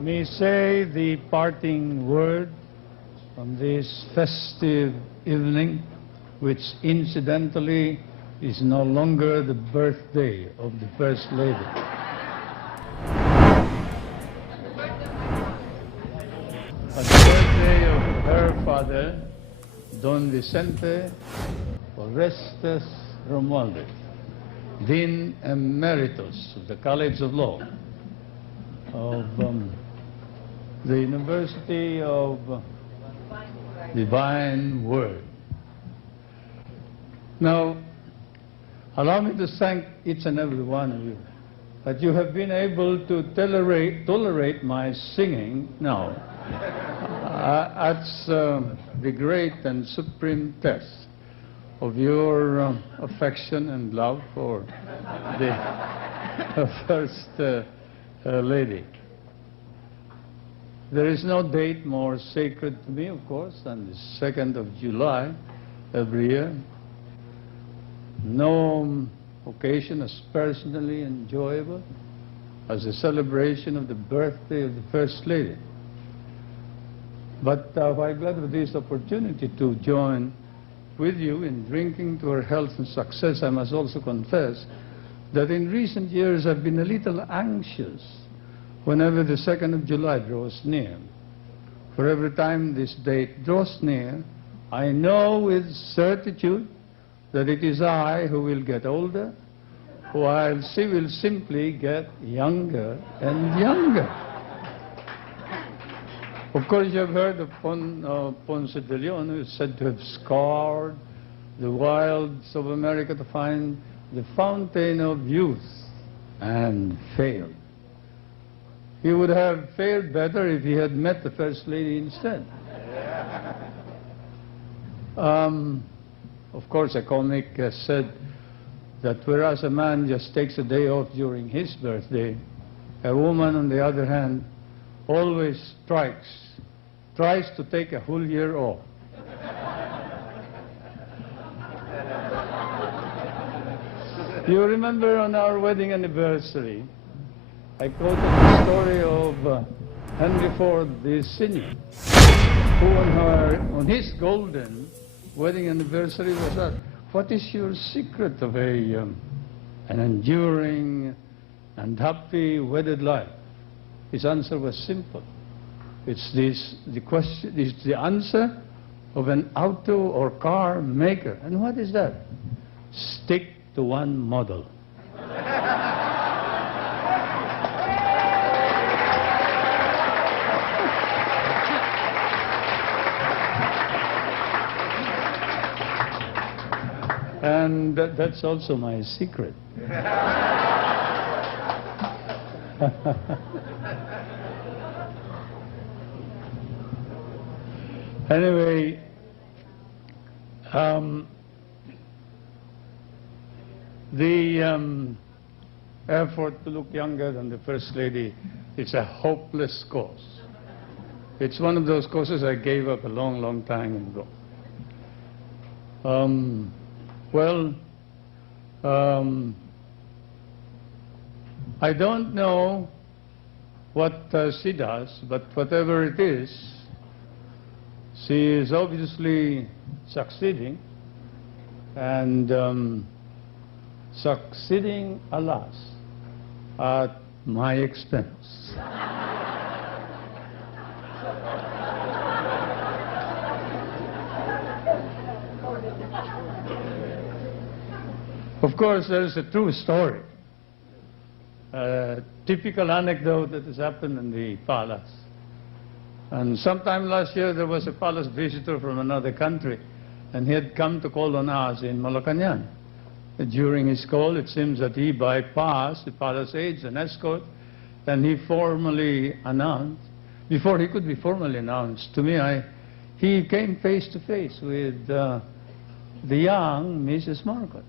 me say the parting word on this festive evening, which incidentally is no longer the birthday of the First Lady. But the birthday of her father, Don Vicente Orestes Romualdez, Dean Emeritus of the College of Law of the University of Divine Word. Now, allow me to thank each and every one of you that you have been able to tolerate my singing now. That's the great and supreme test of your affection and love for the First Lady. There is no date more sacred to me, of course, than the 2nd of July every year. No occasion as personally enjoyable as the celebration of the birthday of the First Lady. But while glad of this opportunity to join with you in drinking to her health and success, I must also confess that in recent years I've been a little anxious whenever the 2nd of July draws near. For every time this date draws near, I know with certitude that it is I who will get older, while she will simply get younger and younger. Of course, you have heard of Ponce de Leon, who is said to have scoured the wilds of America to find the fountain of youth and failed. He would have fared better if he had met the First Lady instead. Of course, a comic said that whereas a man just takes a day off during his birthday, a woman, on the other hand, always tries to take a whole year off. You remember on our wedding anniversary, I quoted the story of Henry Ford, the Senior, who on his golden wedding anniversary was asked, "What is your secret of an enduring and happy wedded life?" His answer was simple. It's the answer of an auto or car maker. And what is that? Stick to one model. And that's also my secret. Anyway, the effort to look younger than the First Lady is a hopeless cause. It's one of those causes I gave up a long, long time ago. I don't know what she does, but whatever it is, she is obviously succeeding, and succeeding, alas, at my expense. Of course, there's a true story, a typical anecdote that has happened in the palace. And sometime last year, there was a palace visitor from another country, and he had come to call on us in Malacanang. During his call, it seems that he bypassed the palace aides and escort, and he formally announced, before he could be formally announced to me, he came face to face with the young Mrs. Marcos.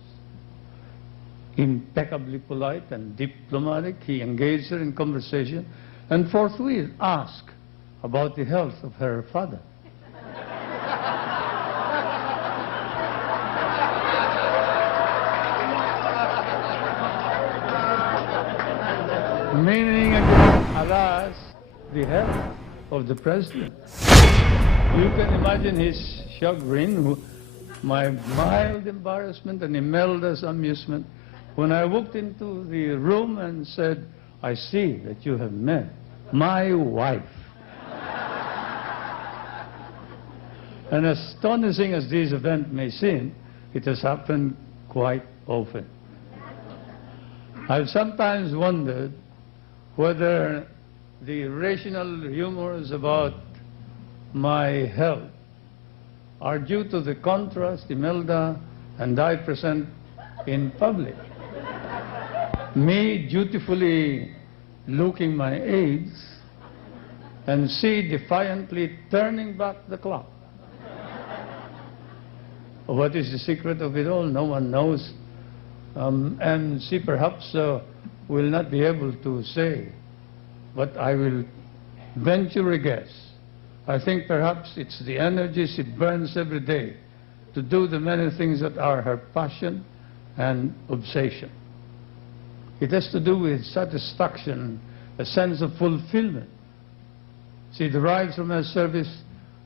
Impeccably polite and diplomatic, he engaged her in conversation and forthwith asked about the health of her father. Meaning again, alas, the health of the president. You can imagine his chagrin, my mild embarrassment and Imelda's amusement when I walked into the room and said, I see that you have met my wife. And astonishing as this event may seem, it has happened quite often. I've sometimes wondered whether the rational humors about my health are due to the contrast Imelda and I present in public. Me dutifully looking my age and she defiantly turning back the clock. What is the secret of it all? No one knows. And she perhaps will not be able to say, but I will venture a guess. I think perhaps it's the energy she burns every day to do the many things that are her passion and obsession. It has to do with satisfaction, a sense of fulfillment. She derives from her service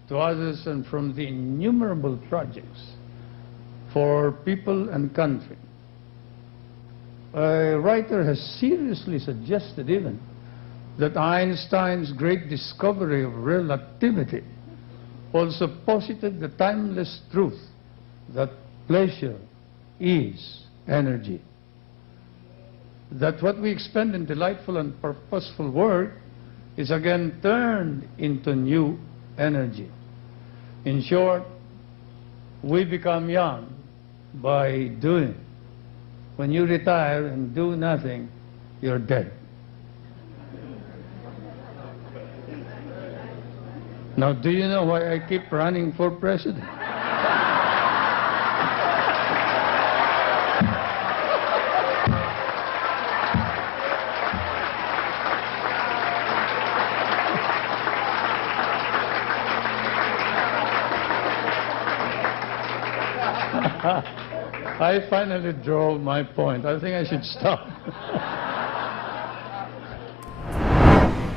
to others and from the innumerable projects for people and country. A writer has seriously suggested even that Einstein's great discovery of relativity also posited the timeless truth that pleasure is energy. That what we expend in delightful and purposeful work is again turned into new energy. In short, we become young by doing. When you retire and do nothing, you're dead. Now, do you know why I keep running for president? I finally drove my point. I think I should stop.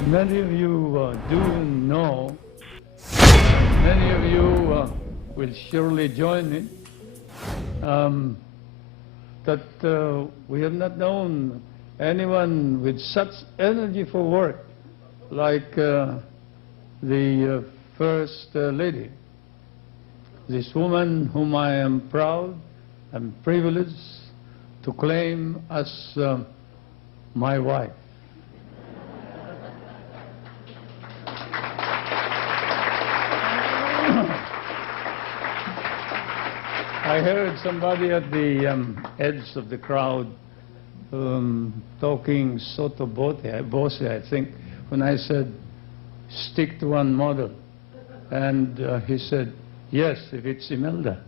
Many of you do know, many of you will surely join me, that we have not known anyone with such energy for work like the First Lady. This woman whom I am proud and privileged to claim as my wife. I heard somebody at the edge of the crowd talking sotto voce, I think, when I said, stick to one model. And he said, yes, if it's Imelda.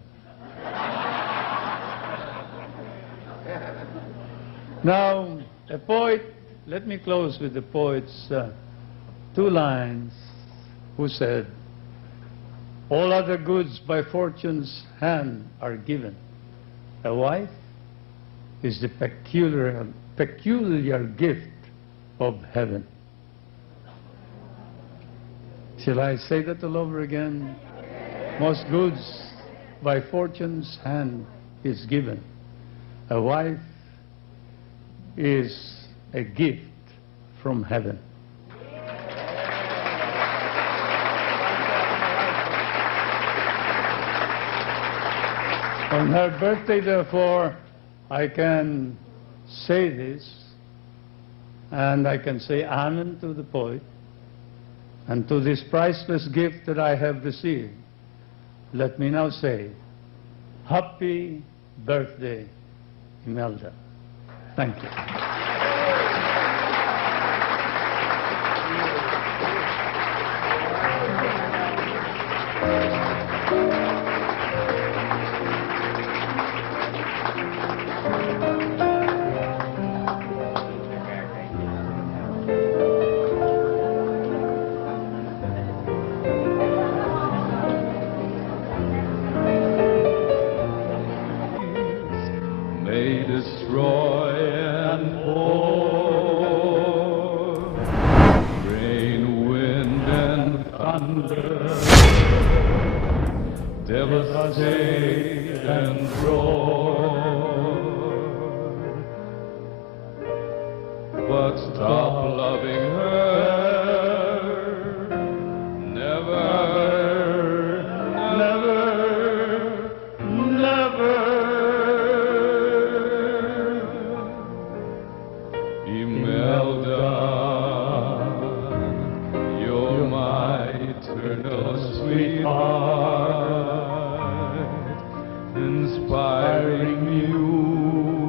Now, a poet, let me close with the poet's two lines, who said, all other goods by fortune's hand are given. A wife is the peculiar gift of heaven. Shall I say that all over again? Most goods by fortune's hand is given. A wife is a gift from heaven. On her birthday, therefore, I can say this, and I can say amen to the poet, and to this priceless gift that I have received. Let me now say, happy birthday, Imelda. Thank you. May destroy and pour thunder, devastate and roar. But stop loving her, never, never, never. Imelda, you're my eternal sweetheart, inspiring muse,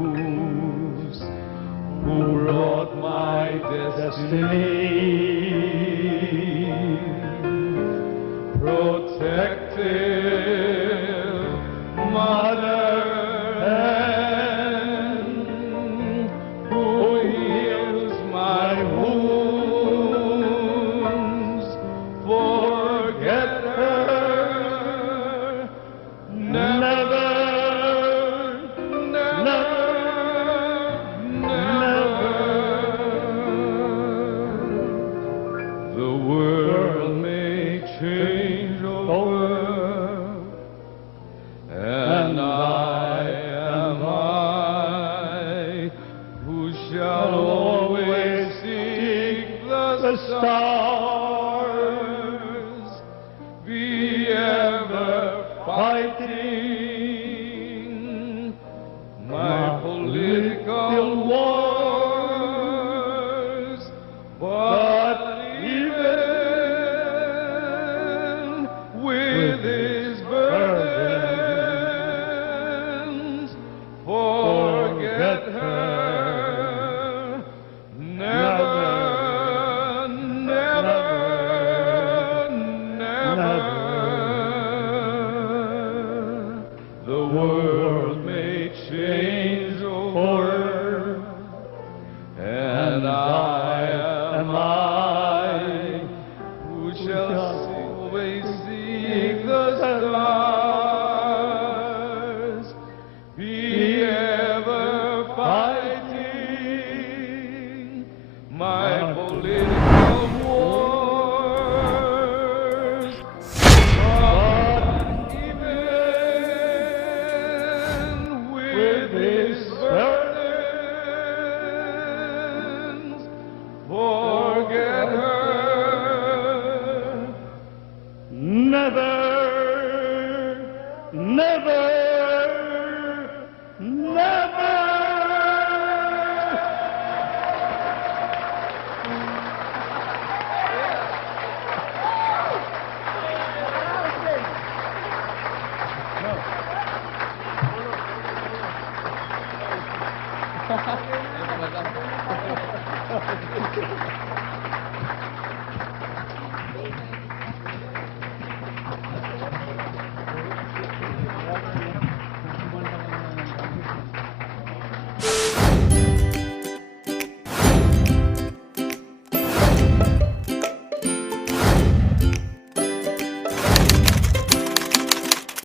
who brought my destiny, protective mother, who heals my wounds. Forget her, never, never, never. The world may change over, and I am I who shall always seek the stars, be ever fighting my political wars, but even with his burdens, forget her, never, never, never. The world may change over, and I am I who shall always seek the stars, be ever fighting my political wars, but even with his burdens, forget her, never, never, never.